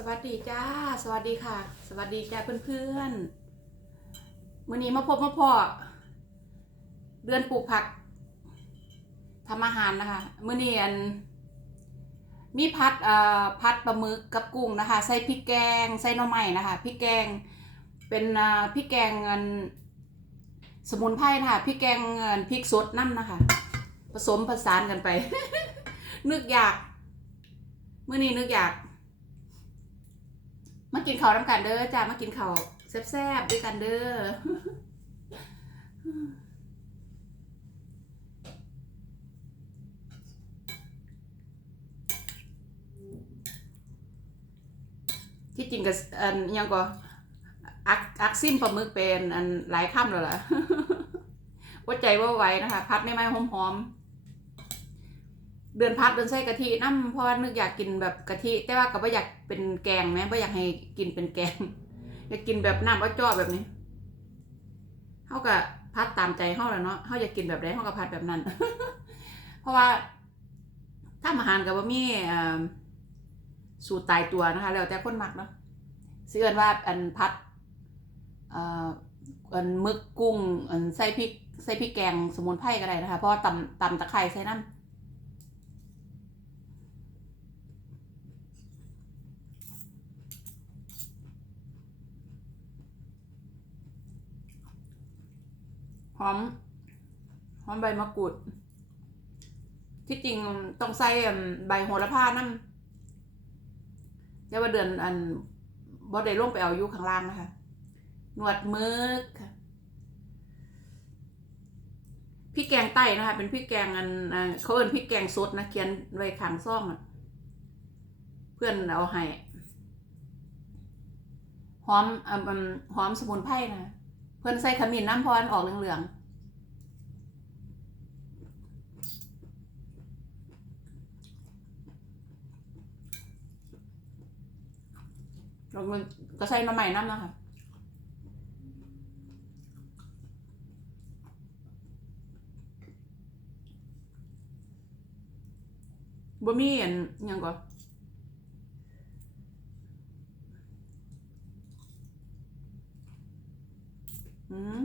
สวัสดีจ้า สวัสดีค่ะ สวัสดีจ้าเพื่อนๆวันนี้มาพบมาพอเดือนปลูกผักทำอาหารนะคะมื่อนี้อันมีพัดเอ่อพัดปลาหมึกกับกุ้งนะคะ ใส่พริกแกงใส่หน่อไม้นะคะพริกแกงเป็นพริกแกงอันสมุนไพรนะคะพริกแกงอันพริกสดน้ำนะคะ ผสมผสานกันไป นึกอยากมื่อนี้นึกอยาก มากินข้าวน้ำกันเด้อจ้ามากินข้าวแซ่บๆด้วยกันเด้อที่จริงก็อันยังก็อักอักซิมปลาหมึกเป็นอันหลายค่ำแล้วล่ะว่าใจว่าไหวนะคะ พัดในไม้หอมๆ เดือนพัดเดือนใส่กะทิน้ำเพราะว่านึกอยากกินแบบกะทิแต่ว่าก็ไม่อยากเป็นแกงแม้ไม่อยากให้กินเป็นแกงอยากกินแบบน้ำอ้อยจ้อแบบนี้เขาก็พัดตามใจเขาแหละเนาะเขาอยากกินแบบไหนเขาก็พัดแบบนั้น เพราะว่าถ้าอาหารกับว่ามีสูตรตายตัวนะคะ แล้วแต่คนมักเนาะเสิเอินว่าอันพัดอันมึกกุ้งอันใส่พริกใส่พริกแกงสมุนไพรก็ได้นะคะเพราะว่าตำตำตะไคร้ใส่น้ำ หอมหอมใบมะกรูด ที่จริงต้องใส่ใบโหระพานั่นเดี๋ยวว่าเดือนอันบอได้ลงไปเอายู่ข้างล่างนะคะ หนวดมึกค่ะพริกแกงไต้นะคะ เป็นพริกแกงอันเขาเอิ้นพริกแกงสดนะเขียนไว้ขางซ่องเพื่อนเอาให้หอมอ่าอืมหอมสมุนไพรนะ เพิ่นใส่ขมิ้นน้ำพรออกเหลืองๆแล้วมันก็ใส่น้ำใหม่น้ำนะคะบ่มีอันยังก่อน อืม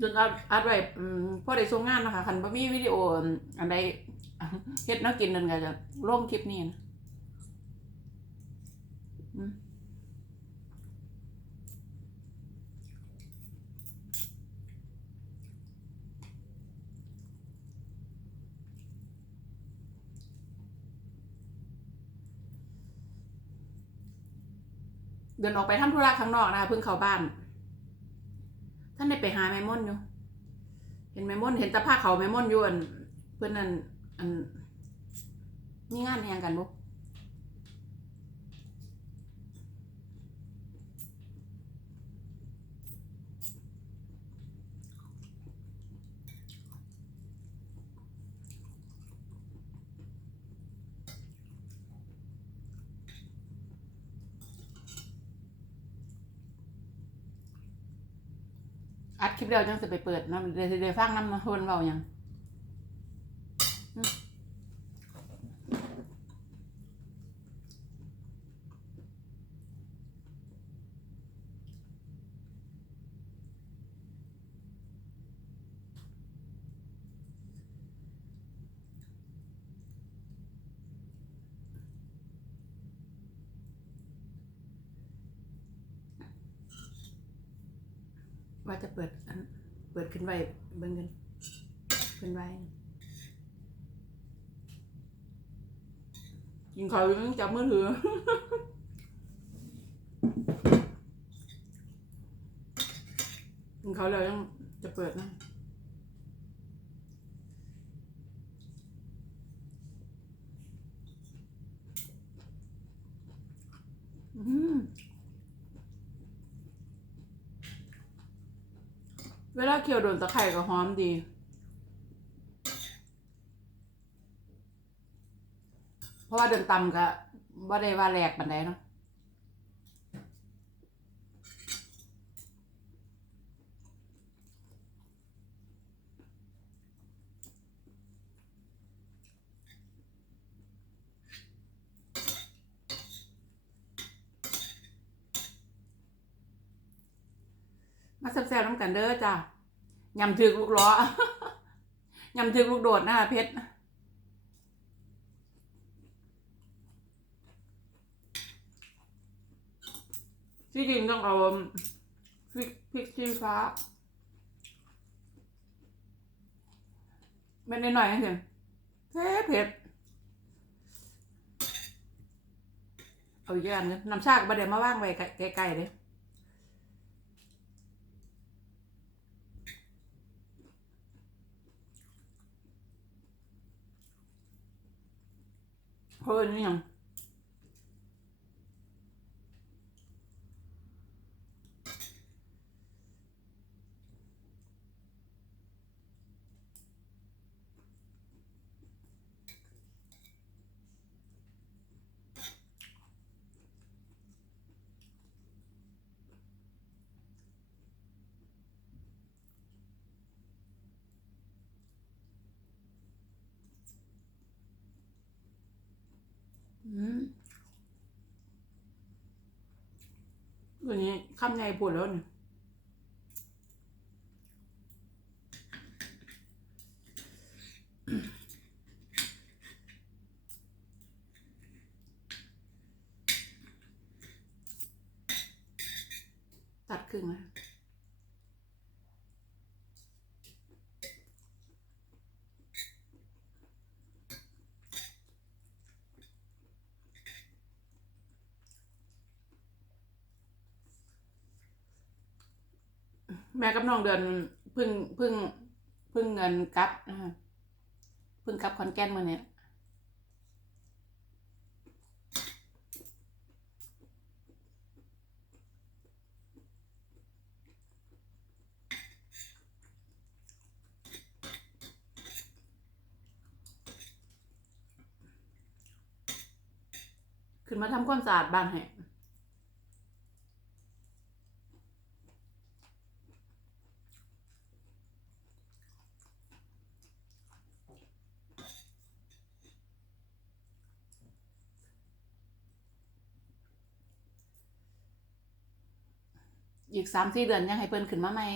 จนอัดอัดไว้อืมพอได้ส่งงานนะคะคันบ่มีวิดีโออันใดเฮ็ดแนวกินนั่นก็จะลงคลิปนี้นะอืม เดินออกไปทำธุระข้างนอกนะคะเพิ่งเข้าบ้าน ท่านได้ไปหาแม่ม่อนอยู่ เห็นแม่ม่อนเห็นตะผ้าเขาแม่ม่อนอยู่อันเพื่อนนั่นอันมีงานแทงกันบุ๊ อัดคลิปเดียวจังจะไปเปิดนะเดี๋ยวเดี๋ยวฟังน้ำมาเพิ่นเบาอย่าง ว่าจะเปิดอันเปิดขึ้นไว้เบิ่งกันขึ้นไว้กินข้าวอยู่ยังจับมือถือกินข้าวแล้วยังจะเปิดนะอืม เวลาเคี่ยวโดนตะไคร่ก็หอมดีเพราะว่าเดินตำก็บ่ได้ว่าแหลกปันไดเนาะ มาแซ่บๆน้ำกันเด้อจ้ะยำถึกลูกล้อยำถึกลูกโดดนะคะเพชรที่จริงต้องเอาพริกพริกชี้ฟ้าไม่ได้หน่อยนะเสียเผ็ดเผ็ดเอาอีกอย่างนึงน้ำชากับะเดี๋ยวมาว่างไว้ไกลๆเลย เฮ้ยนี่ ตัวนี้คำใหญ่ปวดแล้วเนี่ยตัดครึ่งนะ แม่กับน้องเดือนเพึ่งเพึ่งเพึ่งเงินกลับนะคะเพึ่งกลับคอนแก่นมาเนี่ยขึ้นมาทำความสะอาดบ้านให้ อีกสามสี่เดือนยังให้เพิ่นขึ้นมาใหม่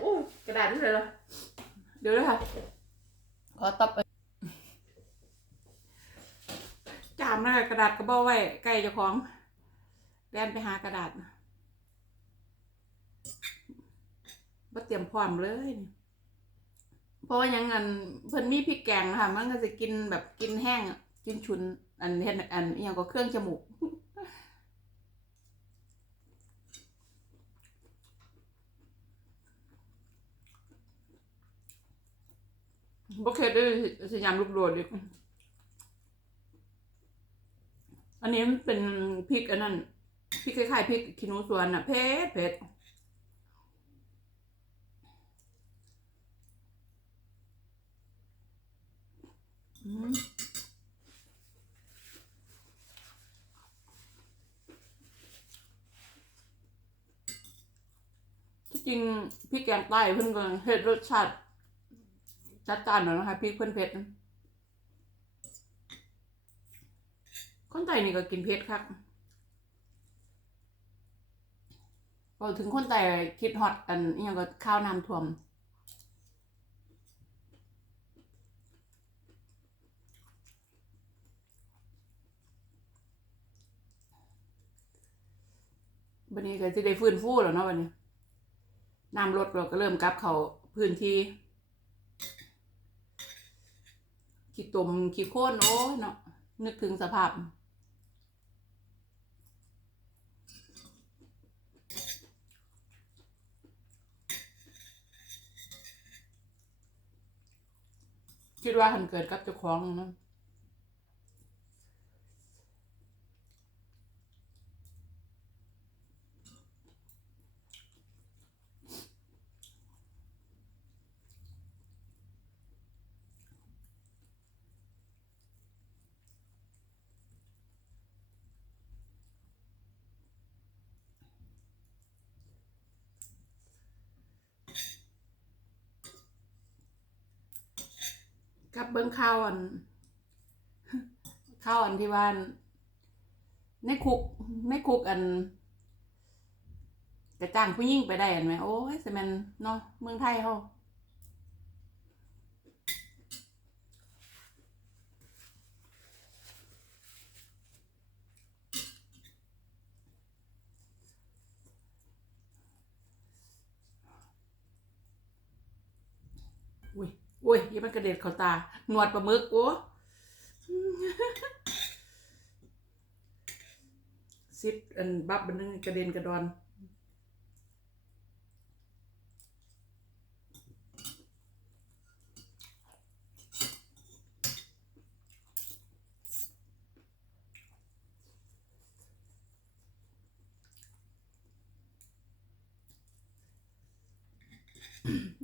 โอ้ยกระดาษนี่เลยเหรอเดี๋ยวเลยค่ะขอตบไป จามนะกระดาษกระบ้าไว้ใกล้เจ้าของแลนไปหากระดาษบ่เตรียมพร้อมเลย เพราะว่าหยังอันเพิ่นมีพริกแกงค่ะ มันก็จะกินแบบกินแห้งกินชุน อันเฮ็ดอันอหยังก็เครื่องจมูกบ่เคยได้สยามลูกโดดดิ อันนี้มันเป็นพริกอันนั้นพริกคล้ายๆพริกขี้หนูสวนอะเผ็ดเผ็ดอืมที่จริงพริกแกงใต้เพิ่นก็เฮ็ดรสชาติจัดจ้านหน่อยนะคะพริกเพิ่นเผ็ดนะ คนไทยนี่ก็กินเผ็ดครับพอถึงคนไทยคิดฮอตอันอหยังก็ข้าวน้ำท่วม วันนี้ก็จะได้ฟื้นฟูแล้วเนาะวันนี้น้ำลดเราก็เริ่มกลับเขาพื้นที่ขี้ตมขี้โค่นโอ้ยเนาะนึกถึงสภาพ คิดว่าหันเกิดกับเจ้าของนะ กับเบิ้งข้าวอันข้าวอันที่ว่านในคุกในคุกอันกระจ้างผู้หญิงไปได้เห็นไหมโอ้ยสมันเนาะเมืองไทยเขาอุ้ย อุ้ยยังมันกระเด็ดเขาตา หนวดปลาหมึกโอ้ซิปอันบับบันนึงกระเด็นกระดอน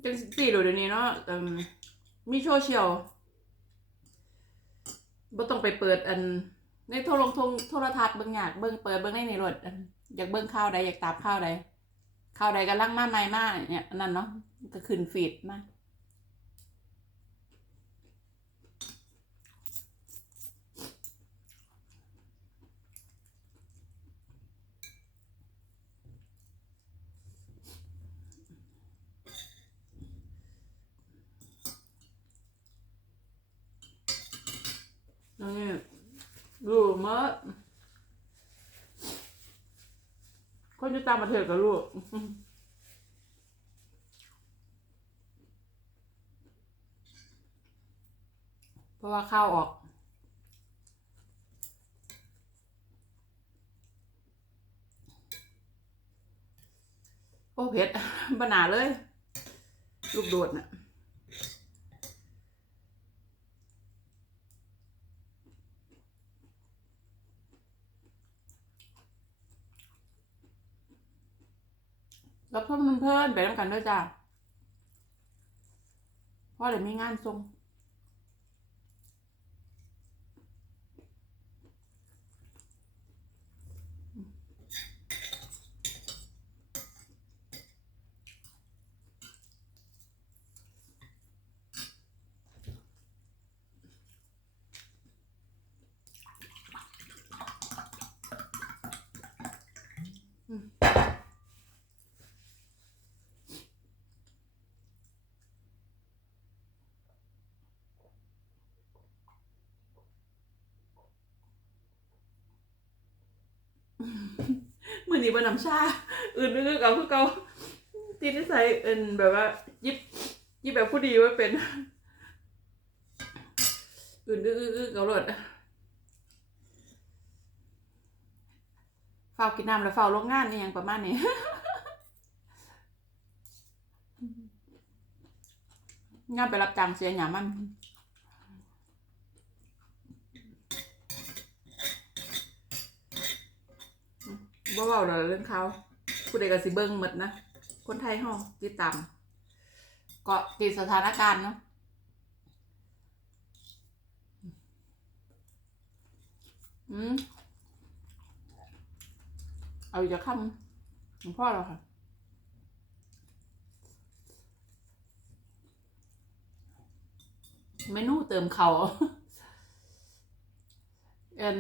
จังสี่ดูเดี๋ยวนี้เนาะเอิ่ มีโซเชียลบ่ต้องไปเปิดอัน ในโทรลงทงโทรทัศน์เบิ่งอยากเบิ่งเปิดเบิ่งในในรถอยากเบิ่งข่าวใดอยากตามข้าวใดข่าวใดกำลังมาใหม่มากเนี่ยอันนั่นเนาะก็ขึ้นฟีดมากล้วนี่รู้ มาคนจะตามมาเถิดกับลูกเพราะว่าข้าวออกโอ้เผ็ดบหนาเลย ลูกโดดน่ะ รับชมเพื่อนๆไปน้ำกันด้วยจ้าเพราะเดี๋ยวมีงานทรง มือนี้บนน้ำชา อื่นนึกเอาคือเก่าตีนิสัยเอินแบบว่า ยิบยิบแบบผู้ดีว่าเป็น อื่นนึกอึกเอาหลดเฝ้ากินน้ำแล้วเฝ้าโรงงานนี่ยังประมาณนี้งานไปรับจ้างเสียหยามัน บ่เว้าดอกเรื่องเขาผู้ใดก็สิเบิ่งหมดนะคนไทยเฮาติดตามเกาะติดสถานการณ์เนาะอืมเอาอีกจะคำหลวงพ่อเราค่ะเมนูเติมเขาเอ็น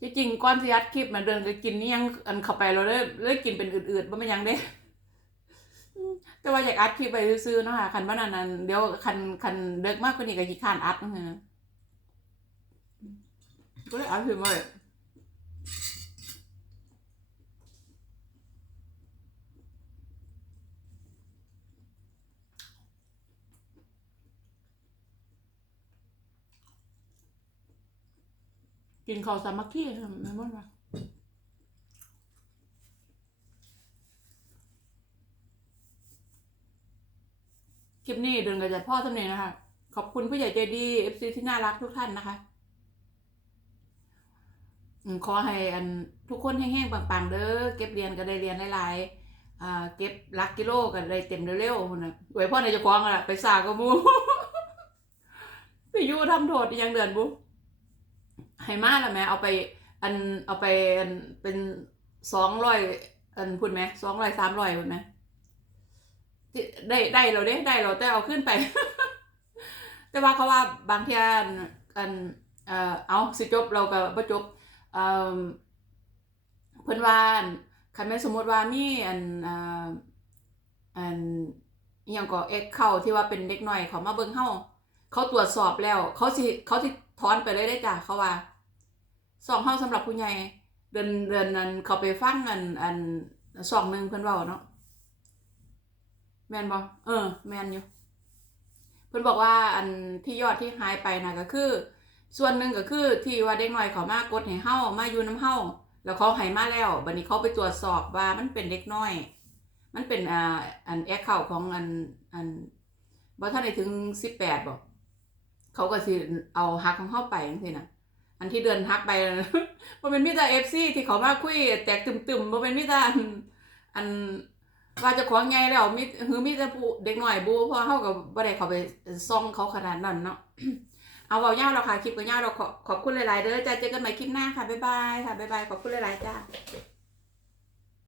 ที่จริงก้อนสิยัดคลิปมาเดินก็กินนี่ยังอันเข้าไปเราเลยเลยกินเป็นอืดๆบ่แม่นยังได้ แต่ว่าอยากอัดคลิปไปซื้อๆเนาะค่ะคันว่านั้นนั้นเดี๋ยวคันคันเด็กมากกว่านี้ก็ขี้ข้านอัดเนาะนะก็เลยอัดขึ้นมา กินข้าวสามัคคีค่ะแม่นบ่ว่าคลิปนี้เดินกับจะพ่อสำเนียงนะคะ ขอบคุณผู้ใหญ่ใจดีเอฟซีที่น่ารักทุกท่านนะคะขอให้อันทุกคนแห้งๆปังๆเด้อเก็บเรียนก็ได้เรียนหลายๆเก็บหลักกิโลกันได้เต็มเร็วๆพุ่นะไว้พ่อในจะคว้าของอะไปสากกับหมูไปยู่ทำโทษยังเดือนบุ ให้มาแล้วแม่เอาไปอันเอาไปอันเป็นสองร้อยอันพูดไหมสองร้อยสามร้อยพูดไหมที่ได้ได้เราเด้ได้เราแต่เอาขึ้นไป แต่ว่าเขาว่าบางทีอันอันเออเอาสิจบเราก็บ่จบเอ่อเพิ่นว่านคันแม่สมมุติว่ามีอันอ่ออันอหยังก็เอ็กเข้าที่ว่าเป็นเด็กหน้อยเขามาเบิ่งเฮาเขาตรวจสอบแล้ว เขาสิเขาสิ ถอนไปเลยได้จ้ะเขาว่าสองเฮาสำหรับผู้ใหญ่เดือนเดือนนั้นเขาไปฟังอันอันสองหนึ่งเพิ่อนเว้าเนาะแมนบ่เออ แมนอยู่ เพิ่อนบอกว่าอันที่ยอดที่หายไปนะก็คือ ส่วนหนึ่งก็คือที่ว่าเด็กน้อยเขามากดให้เฮามาอยู่น้ำเฮาแล้วเขาให้มาแล้วบัดนี้เขาไปตรวจสอบว่ามันเป็นเด็กน้อย มันเป็นอ่าอันแอคเคาของอันอันบ่ทันได้ถึง18บ่ เขาก็สิเอาหักของเฮาไปจังซี่นะอันที่เดือนหักไปบ่เป็นมีแต่ FC ที่เขามาคุยแตกตึมๆบ่เป็นมีแต่อันอันว่าจะของไงแล้วมีหือมีแต่ผู้เด็กหน่อยบูเพราะเฮาก็บ่ได้เขาไปซ่องเขาขนาดนั้นเนาะเอาเว้ายาวแล้วค่ะคลิปก็ยาวแล้วขอขอบคุณหลายๆเด้อจ้าเจอกันใหม่คลิปหน้าค่ะบ๊ายบายค่ะบ๊ายบายขอบคุณหลายๆจ้า